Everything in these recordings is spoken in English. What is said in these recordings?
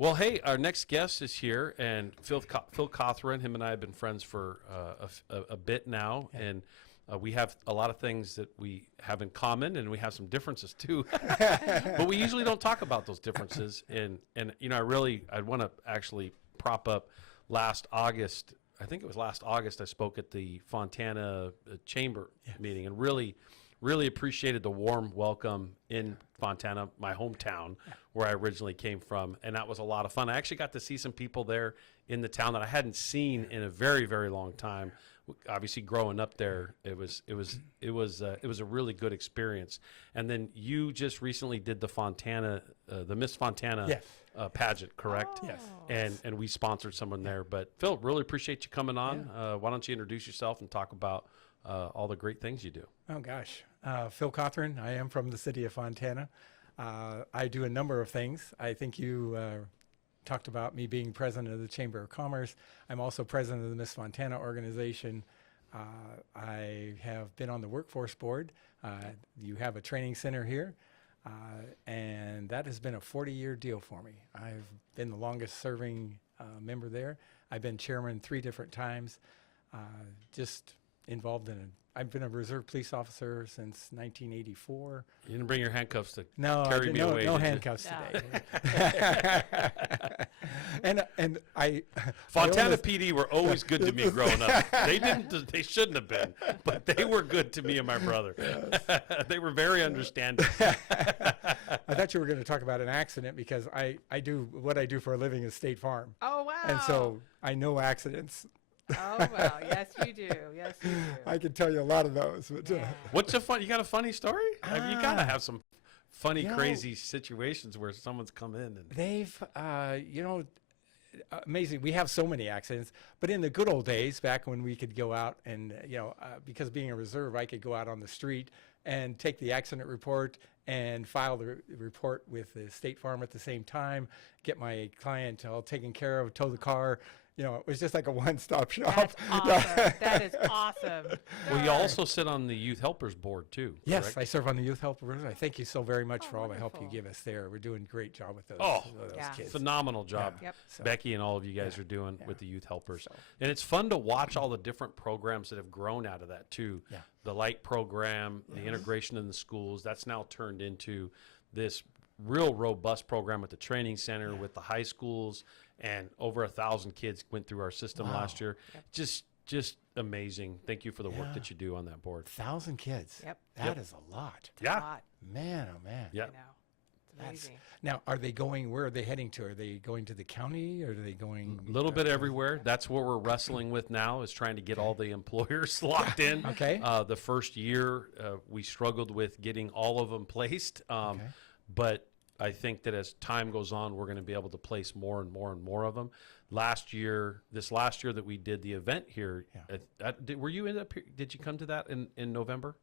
Well, hey, our next guest is here, and Phil Cothran. Him and I have been friends for a bit now, and we have a lot of things that we have in common, and we have some differences too. But we usually don't talk about those differences. And you know, I want to actually prop up last August. I think it was last August. I spoke at the Fontana Chamber meeting, and really appreciated the warm welcome in Fontana, my hometown, where I originally came from, and that was a lot of fun. I actually got to see some people there in the town that I hadn't seen in a very, very long time. Obviously, growing up there, it was a really good experience. And then you just recently did the Fontana, the Miss Fontana pageant, correct? Yes. And we sponsored someone there. But Phil, really appreciate you coming on. Why don't you introduce yourself and talk about all the great things you do? Oh, gosh. Phil Cothran. I am from the city of Fontana. I do a number of things. I think you talked about me being president of the Chamber of Commerce. I'm also president of the Miss Fontana organization. I have been on the workforce board. You have a training center here, and that has been a 40-year deal for me. I've been the longest serving member there. I've been chairman 3 different times, just involved in I've been a reserve police officer since 1984. You didn't bring your handcuffs to carry me away. No handcuffs today. and Fontana PD were always good to me growing up. They shouldn't have been, but they were good to me and my brother. Yes. They were very understanding. I thought you were going to talk about an accident because I do what I do for a living is State Farm. Oh, wow. And so I know accidents. Oh, wow. Yes, you do. Yes, you do. I can tell you a lot of those. But, What's you got a funny story? You got to have some funny, crazy situations where someone's come in. And they've, amazing. We have so many accidents. But in the good old days, back when we could go out and, because being a reserve, I could go out on the street and take the accident report and file the report with the State Farm at the same time, get my client all taken care of, tow the car. It was just like a one-stop shop. That's awesome. That is awesome. Well, you also sit on the Youth Helpers Board, too. Yes, correct? I serve on the Youth Helpers. I thank you so very much for all the help you wonderful. give us there. We're doing a great job with those, kids. Phenomenal job. Yep. So, Becky and all of you guys are doing with the Youth Helpers. And it's fun to watch all the different programs that have grown out of that, too. Yeah. The Light program, the integration in the schools, that's now turned into this real robust program at the training center with the high schools, and over 1,000 kids went through our system last year. Yep. Just amazing. Thank you for the work that you do on that board. 1,000 kids. Yep. That is a lot. It's a lot. Man, oh man. Yeah. I know. It's amazing. Now, where are they heading to? Are they going to the county, or are they going? A little bit everywhere. That's what we're wrestling with now, is trying to get all the employers locked in. Okay. The first year, we struggled with getting all of them placed. But I think that as time goes on, we're going to be able to place more and more and more of them. This last year that we did the event here, were you up here? Did you come to that in November?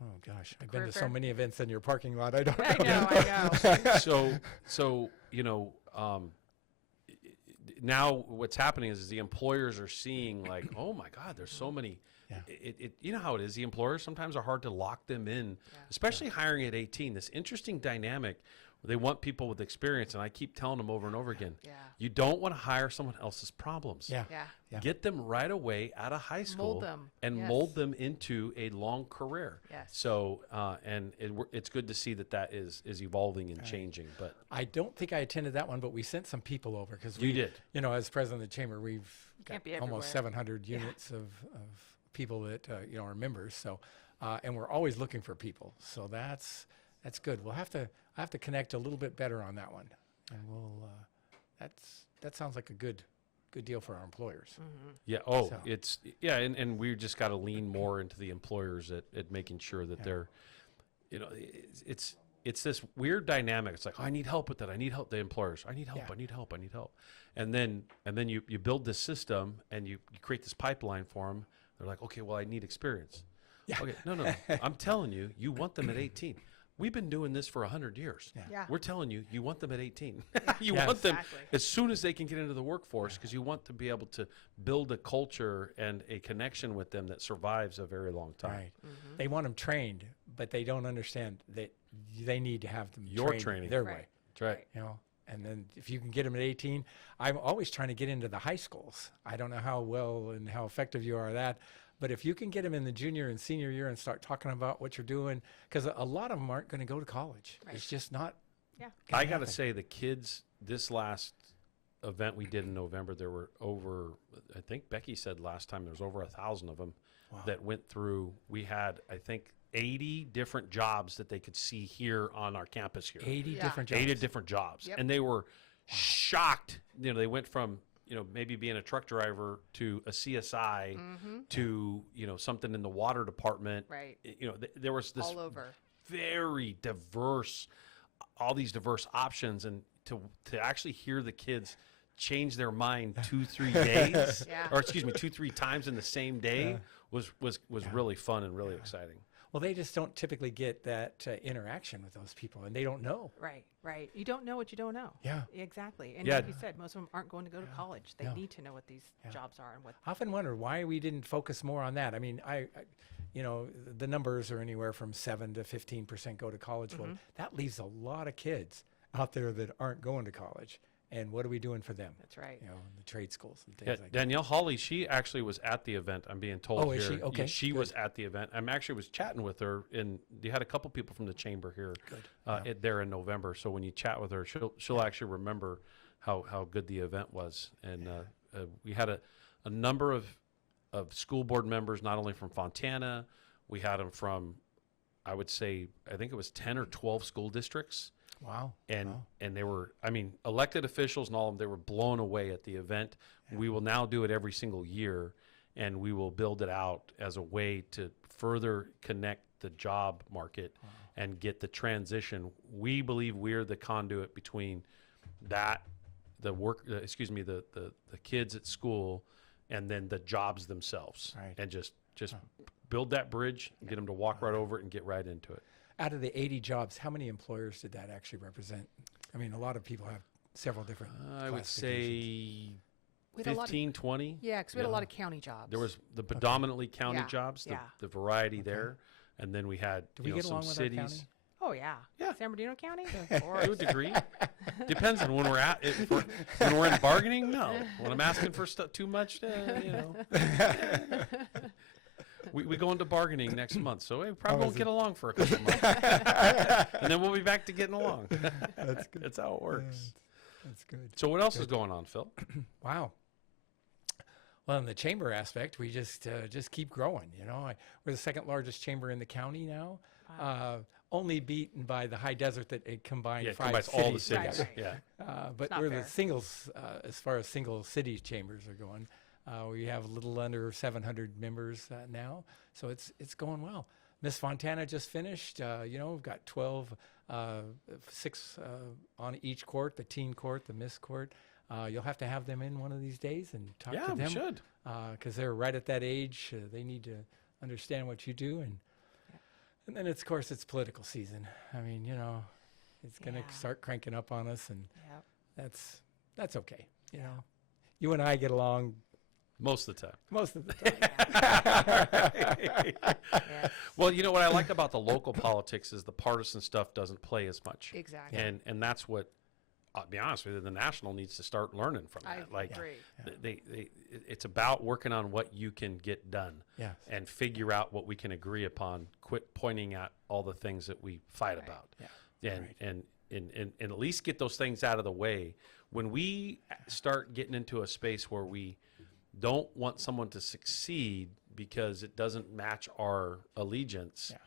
Oh gosh, I've been to so many events in your parking lot. I don't know. I know. So now what's happening is the employers are seeing like, oh my God, there's so many. Yeah. You know how it is. The employers sometimes are hard to lock them in, especially hiring at 18. This interesting dynamic where they want people with experience, and I keep telling them over and over again, you don't want to hire someone else's problems. Yeah. Get them right away out of high school mold them into a long career. Yes. So, and it's good to see that is evolving and changing. But I don't think I attended that one, but we sent some people over because you did. As president of the chamber, we've got almost 700 units of people that are members. So, and we're always looking for people. So that's good. I have to connect a little bit better on that one, and that sounds like a good deal for our employers. Mm-hmm. Yeah. And we just got to lean more into the employers at making sure that they're, it's this weird dynamic. It's like, I need help with that. I need help. The employers, I need help. I need help. I need help. And then you build this system and you create this pipeline for them. They're like, okay, well, I need experience. Yeah. Okay. No. I'm telling you, you want them at 18. We've been doing this for 100 years. Yeah. We're telling you, you want them at 18. You want them as soon as they can get into the workforce, because you want to be able to build a culture and a connection with them that survives a very long time. Right. Mm-hmm. They want them trained, but they don't understand that they need to have them training their way. way. That's right. And then if you can get them at 18, I'm always trying to get into the high schools. I don't know how well and how effective you are at that. But if you can get them in the junior and senior year and start talking about what you're doing, because a lot of them aren't going to go to college. Right. It's just not. Yeah. I got to say, the kids, this last event we did in November, there were over, I think Becky said last time, there was over 1,000 of them Wow. that went through. We had, I think, 80 different jobs that they could see here on our campus here. 80 Yeah. different jobs. 80 different jobs. Yep. And they were shocked. You know, they went from, you know, maybe being a truck driver to a CSI to, you know, something in the water department. Right. You know, there was this All over. very diverse, all these diverse options, and to actually hear the kids change their mind 2-3 days, Yeah. or excuse me, 2-3 times in the same day was really fun and really exciting. Well, they just don't typically get that interaction with those people, and they don't know. Right. Right. You don't know what you don't know. Yeah. Exactly. And Yeah. like you said, most of them aren't going to go to college. They No. need to know what these jobs are and what. I often wonder why we didn't focus more on that. I mean, you know, the numbers are anywhere from 7 to 15% go to college. Well, that leaves a lot of kids out there that aren't going to college. And what are we doing for them? That's right. You know, in the trade schools and things Yeah, like that. Danielle Hawley, she actually was at the event. I'm being told Oh, here. is she? Yeah, Okay, she good. was at the event. I'm actually was chatting with her, and you had a couple people from the chamber here there in November. So when you chat with her, she'll actually remember how good the event was. And we had a number of school board members, not only from Fontana, we had them from, I would say, I think it was 10 or 12 school districts. Wow. And Wow. and they were, I mean, elected officials and all of them, they were blown away at the event. We will now do it every single year, and we will build it out as a way to further connect the job market and get the transition. We believe we're the conduit between that, the kids at school, and then the jobs themselves. Right. And just build that bridge, get them to walk right over it and get right into it. Out of the 80 jobs, how many employers did that actually represent? I mean, a lot of people have several different I would say We had a lot of- 15, 20. Yeah, because we had a lot of county jobs. There was the predominantly county Yeah, jobs, yeah. the variety there, and then we had Do we you know, get some along with cities. our county? Oh yeah. Yeah. San Bernardino County. To a degree, depends on when we're at. When we're in bargaining, no. When I'm asking for too much, you know. We go into bargaining next month, so we probably won't get along for a couple months, and then we'll be back to getting along. That's good. That's how it works. That's good. So what else is going on, Phil? Wow. Well, in the chamber aspect, we just keep growing. You know, we're the second largest chamber in the county now, only beaten by the High Desert that it combined Yeah, it 5 combines cities all the cities. together. Yeah. But not we're fair. the singles, as far as single city chambers are going. We have a little under 700 members now, so it's going well. Miss Fontana just finished. You know, we've got 12, 6 on each court, the teen court, the miss court. You'll have to have them in one of these days and talk Yeah, to we them. should. Because they're right at that age. They need to understand what you do. And then, of course, it's political season. I mean, you know, it's going to Yeah. start cranking up on us, and Yep. that's okay. You know, you and I get along Most of the time. most of the time. Yes. Well, you know what I like about the local politics is the partisan stuff doesn't play as much. Exactly. And that's what, I'll be honest with you, the national needs to start learning from I that. Like, agree. it's about working on what you can get done Yes. and figure out what we can agree upon. Quit pointing at all the things that we fight Right. about, Yeah. and at least get those things out of the way. When we start getting into a space where we don't want someone to succeed because it doesn't match our allegiance, Yeah.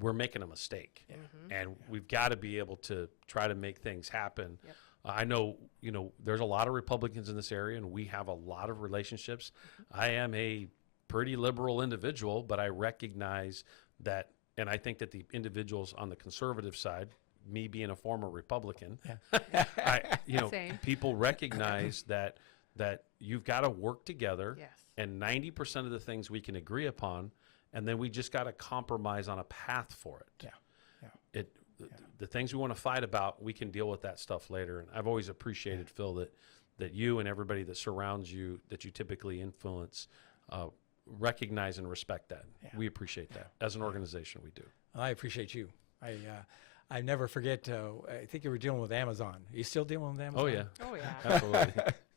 we're making a mistake. Mm-hmm. And we've got to be able to try to make things happen. Yep. I know, you know, there's a lot of Republicans in this area, and we have a lot of relationships. I am a pretty liberal individual, but I recognize that, and I think that the individuals on the conservative side, me being a former Republican, Same. people recognize that you've got to work together, Yes. and 90% of the things we can agree upon, and then we just got to compromise on a path for it. Yeah. Yeah. The things we want to fight about, we can deal with that stuff later. And I've always appreciated, Phil, that you and everybody that surrounds you, that you typically influence, recognize and respect that. Yeah. We appreciate that. As an organization, we do. Well, I appreciate you. I never forget. I think you were dealing with Amazon. Are you still dealing with Amazon? Oh yeah, Oh, yeah. absolutely.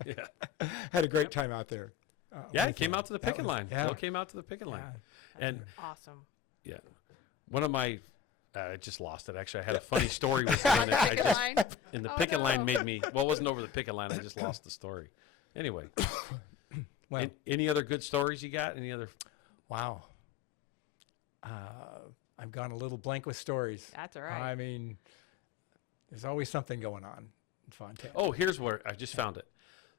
Yeah, Had a great time out there. yeah. with It came them. out to the That picket was- line. Yeah. Phil came out to the picket line, Yeah. and Awesome. yeah, one of my. I just lost it. Actually, I had a funny story with doing it. I Picket just line? and the Oh, picket line no. made me. Well, it wasn't over the picket line. I just lost the story. Anyway, Well, any other good stories you got? Any other? wow. I've gone a little blank with stories. That's all right. I mean, there's always something going on in Fontana. Oh, here's where I just found it.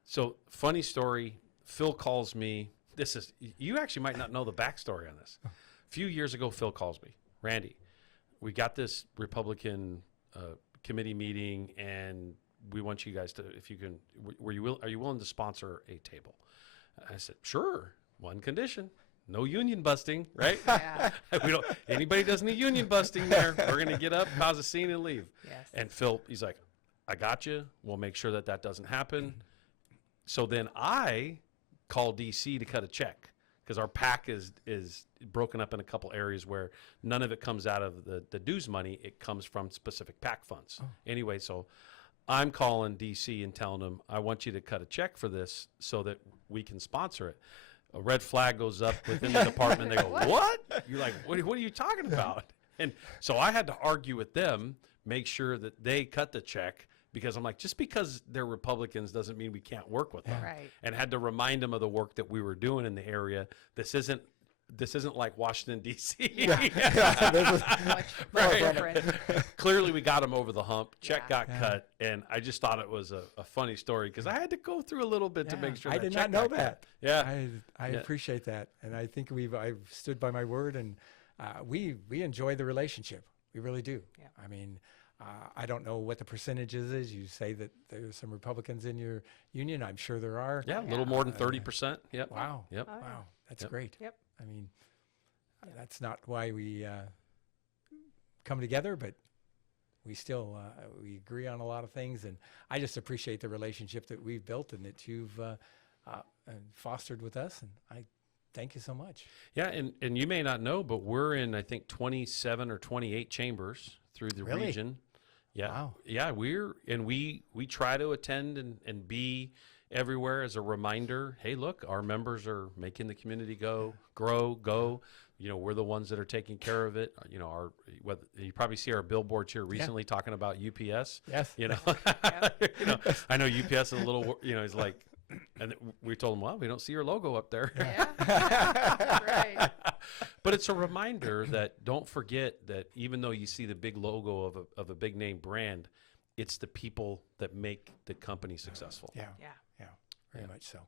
So, funny story. Phil calls me. This is, you actually might not know the backstory on this. A few years ago, Phil calls me, Randy, we got this Republican committee meeting, and we want you guys to, if you can, are you willing to sponsor a table? I said, sure. One condition. No union busting, right? Yeah. We don't. Anybody does any union busting there, we're gonna get up, cause a scene, and leave. Yes. And Phil, he's like, I got you. We'll make sure that that doesn't happen. So then I call DC to cut a check because our PAC is broken up in a couple areas where none of it comes out of the dues money. It comes from specific PAC funds. Anyway, so I'm calling DC and telling them, I want you to cut a check for this so that we can sponsor it. A red flag goes up within the department. They go, what? You're like, what are you talking about? And so I had to argue with them, make sure that they cut the check, because I'm like, just because they're Republicans doesn't mean we can't work with them. Right. And had to remind them of the work that we were doing in the area. This isn't like Washington, D.C. Yeah, this is- Much Right. different. Clearly, we got him over the hump. Check Yeah. got cut. And I just thought it was a funny story because I had to go through a little bit to Yeah, make sure I that did check not know got that. cut. Yeah. I Yeah. appreciate that, and I think I've stood by my word, and we enjoy the relationship. We really do. Yeah. I mean, I don't know what the percentages is. You say that there's some Republicans in your union. I'm sure there are. Yeah, a little more than 30%. Yep. Wow. Yep. Oh, yeah. Wow. That's Yep. great. Yep. I mean, that's not why we come together, but we still we agree on a lot of things, and I just appreciate the relationship that we've built and that you've fostered with us, and I thank you so much. Yeah, and you may not know, but we're in, I think, 27 or 28 chambers through the Really? region. Yeah. Wow. Yeah, we try to attend and be everywhere as a reminder. Hey, look, our members are making the community grow. You know, we're the ones that are taking care of it. You know, you probably see our billboards here recently talking about UPS. Yes. You know, you know, I know UPS is a little, you know, he's like, and we told him, well, we don't see your logo up there. Yeah. Right. But it's a reminder that don't forget that even though you see the big logo of a big name brand, it's the people that make the company successful. Yeah. Yeah. Yeah. Very Yeah. much so.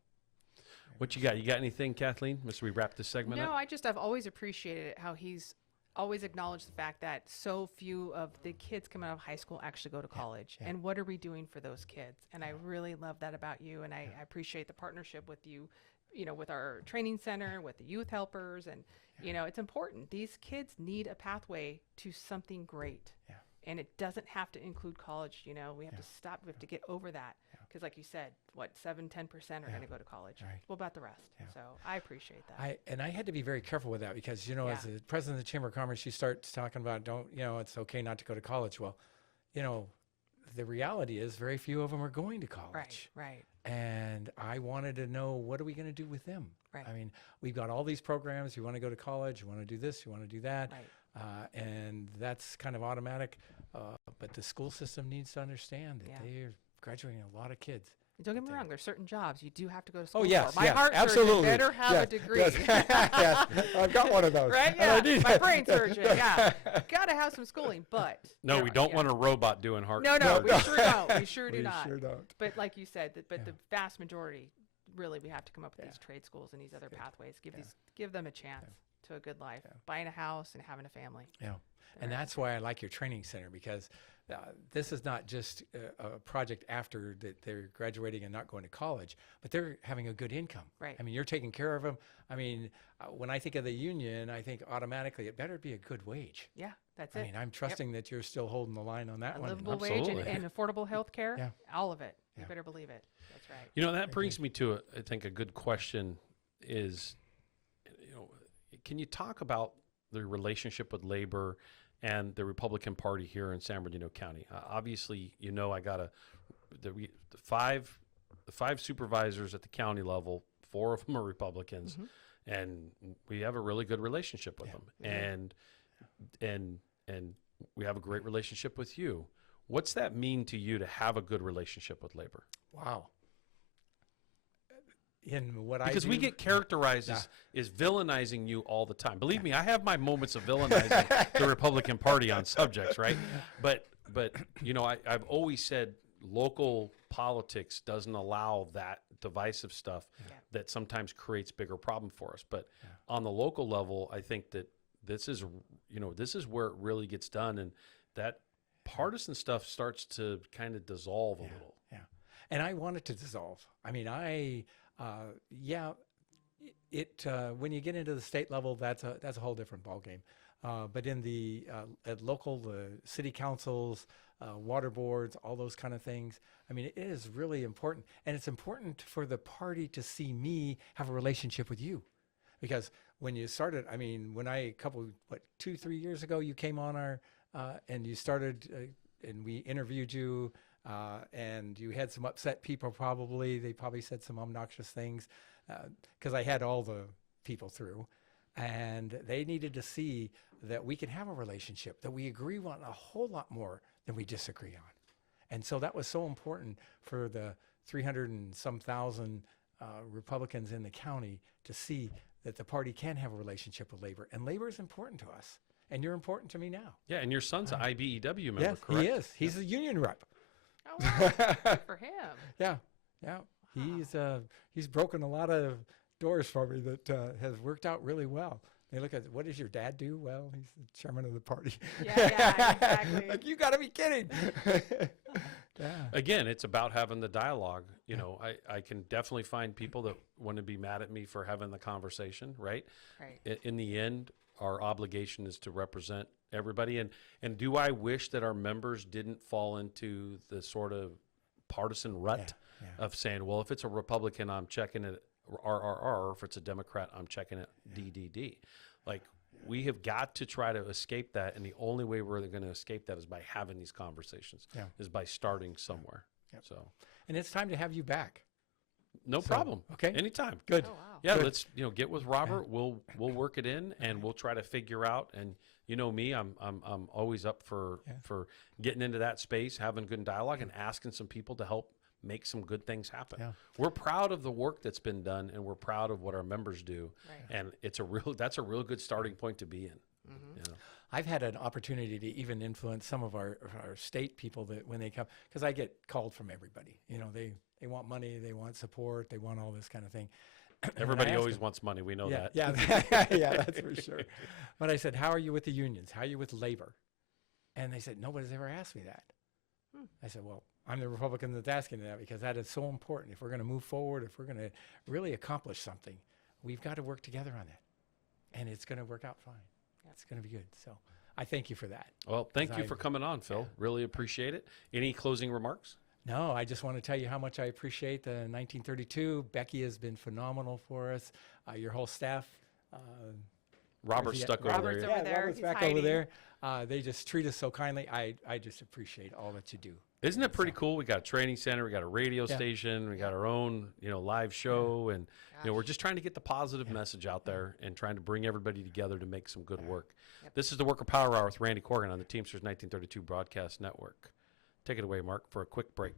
What you got? You got anything, Kathleen? As we wrap this segment No, up? I've always appreciated it, how he's always acknowledged the fact that so few of the kids coming out of high school actually go to college. Yeah. And what are we doing for those kids? And I really love that about you. And I appreciate the partnership with you, you know, with our training center, with the youth helpers. And, you know, it's important. These kids need a pathway to something great. Yeah. And it doesn't have to include college. You know, we have Yeah. to stop. We have to get over that. Because like you said, 7-10% are going to go to college. Right. What about the rest? Yeah. So I appreciate that. I had to be very careful with that because, you know, as Yeah. the president of the Chamber of Commerce, you start talking about it's okay not to go to college. Well, you know, the reality is very few of them are going to college. Right. And I wanted to know, what are we going to do with them? Right. I mean, we've got all these programs. You want to go to college, you want to do this, you want to do that. Right. And that's kind of automatic. But the school system needs to understand that Yeah. they're graduating a lot of kids. Don't get me there. wrong. There's certain jobs you do have to go to school Oh, yes. for. My yes, heart absolutely. surgeon better have Yes, a degree. Yes, yes. I've got one of those. Right? And I Yeah. need My it. brain surgeon. Yeah. Got to have some schooling, but. No, there we are- don't yeah. want a robot doing heart. No, No, we no. sure don't. We sure do We not. sure don't. But like you said, the Yeah. vast majority, really, we have to come up with Yeah. these trade schools and these other Good. pathways. Yeah. Give them a chance to a good life, Yeah. buying a house and having a family. Yeah. And There. that's why I like your training center, because this is not just a project after that they're graduating and not going to college, but they're having a good income. Right. I mean, you're taking care of them. I mean, when I think of the union, I think automatically it better be a good wage. Yeah, that's I it. mean, I'm trusting that you're still holding the line on that A one. livable wage and, Absolutely. and affordable health care. Yeah. All of it. You Yeah. better believe it. That's right. You know, that brings me to, I think, a good question is, you know, can you talk about the relationship with labor and the Republican Party here in San Bernardino County. Obviously, I got the five supervisors at the county level. 4 of them are Republicans, and we have a really good relationship with them. And we have a great relationship with you. What's that mean to you to have a good relationship with labor? Wow. In what Because I do, we get characterized as villainizing you all the time. Believe me, I have my moments of villainizing the Republican Party on subjects, right? But I've always said local politics doesn't allow that divisive stuff that sometimes creates bigger problem for us. But on the local level, I think that this is where it really gets done, and that partisan stuff starts to kind of dissolve a little. Yeah. And I want it to dissolve. I mean, when you get into the state level, that's a whole different ballgame. But in the at local, the city councils, water boards, all those kind of things, I mean, it is really important. And it's important for the party to see me have a relationship with you. Because when you started, I mean, when 2-3 years ago, you came on our, and you started, and we interviewed you, and you had some upset people probably. They probably said some obnoxious things, because I had all the people through. And they needed to see that we can have a relationship, that we agree on a whole lot more than we disagree on. And so that was so important for the 300 and some thousand Republicans in the county to see that the party can have a relationship with labor. And labor is important to us. And you're important to me now. Yeah, and your son's an IBEW member, Yes, correct? he is. He's a union rep. Oh, wow. Good for him. Yeah. He's broken a lot of doors for me that has worked out really well. They look at, what does your dad do? Well, he's the chairman of the party. Yeah, exactly. Like, you got to be kidding. Again, it's about having the dialogue. I can definitely find people that want to be mad at me for having the conversation, right? Right. In the end, our obligation is to represent everybody. And do I wish that our members didn't fall into the sort of partisan rut of saying, well, if it's a Republican, I'm checking it RRR, or if it's a Democrat, I'm checking it DDD. Like, we have got to try to escape that, and the only way we're going to escape that is by having these conversations, is by starting somewhere. So, and it's time to have you back. No problem. Okay. Anytime. Good. Oh, wow. Yeah, Good. let's get with Robert. We'll work it in, and we'll try to figure out. And you know me, I'm always up for getting into that space, having good dialogue, and asking some people to help make some good things happen. Yeah. We're proud of the work that's been done, and we're proud of what our members do. Right. And that's a real good starting point to be in. I've had an opportunity to even influence some of our state people that when they come, because I get called from everybody. They want money, they want support, they want all this kind of thing. Everybody always wants money. We know that. Yeah, yeah, that's for sure. But I said, how are you with the unions? How are you with labor? And they said, nobody's ever asked me that. I said, well, I'm the Republican that's asking that because that is so important. If we're going to move forward, if we're going to really accomplish something, we've got to work together on that. And it's going to work out fine. It's going to be good. So I thank you for that. Well, thank you for coming on, Phil. Really appreciate it. Any closing remarks? No, I just want to tell you how much I appreciate the 1932. Becky has been phenomenal for us. Your whole staff. Robert's stuck over Robert's there. over there. Robert's He's back hiding. over there. They just treat us so kindly. I just appreciate all that you do. Isn't it pretty cool? We got a training center, we got a radio station, we got our own, live show, and we're just trying to get the positive message out there and trying to bring everybody together to make some good work. This is the Worker Power Hour with Randy Corrigan on the Teamsters 1932 Broadcast Network. Take it away, Mark, for a quick break.